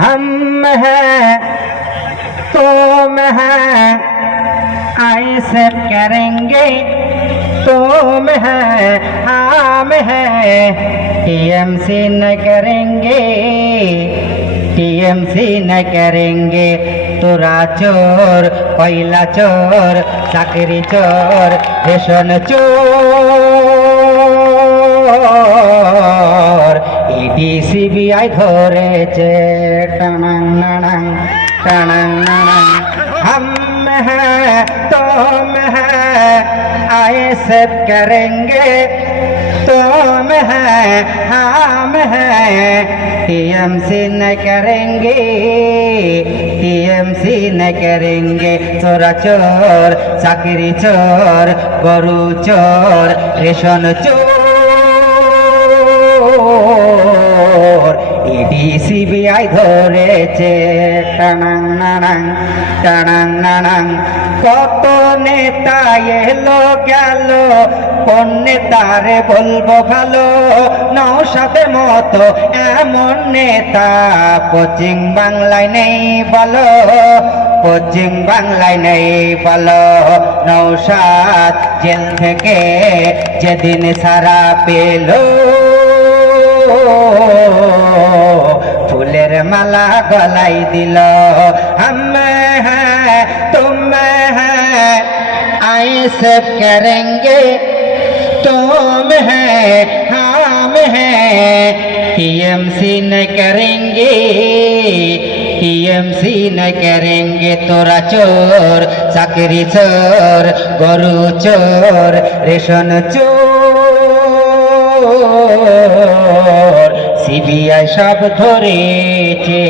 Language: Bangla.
हम हैं तुम हैं ऐसे करेंगे तुम हैं हम हैं टीएमसी न करेंगे टीएमसी न करेंगे তোরা চোর কয়লা চোর চাকরি চোর রেশন চোর ইডি সিবিআই ধরেছে টানাং নানাং টানাং নানাং हम हैं तुम हैं ऐसे करेंगे तुम हैं हम हैं टीएमसी न करेंगे टीएमसी न करेंगे चोरा चोर चाकरी चोर गरु चोर रेशन चोर ইডি সিবিআই ধরেছে টানাং নানাং টানাং নানাং কত নেতা এলো গেল কোন নেতারে বলবো ভালো নওশাদ মতো এমন নেতা পশ্চিম বাংলায় নেই বলো পশ্চিম বাংলায় নেই বলো নওশাদ জেল থেকে যেদিন ছাড়া পেলো फूलेर माला गलाई दिल हम हैं तुम हैं ऐसे करेंगे तुम हैं हम हैं टीएमसी न करेंगे टीएमसी न करेंगे तोरा चोर चाकरी चोर गरु चोर रेशन चोर সিবিআই সব ধরেছে।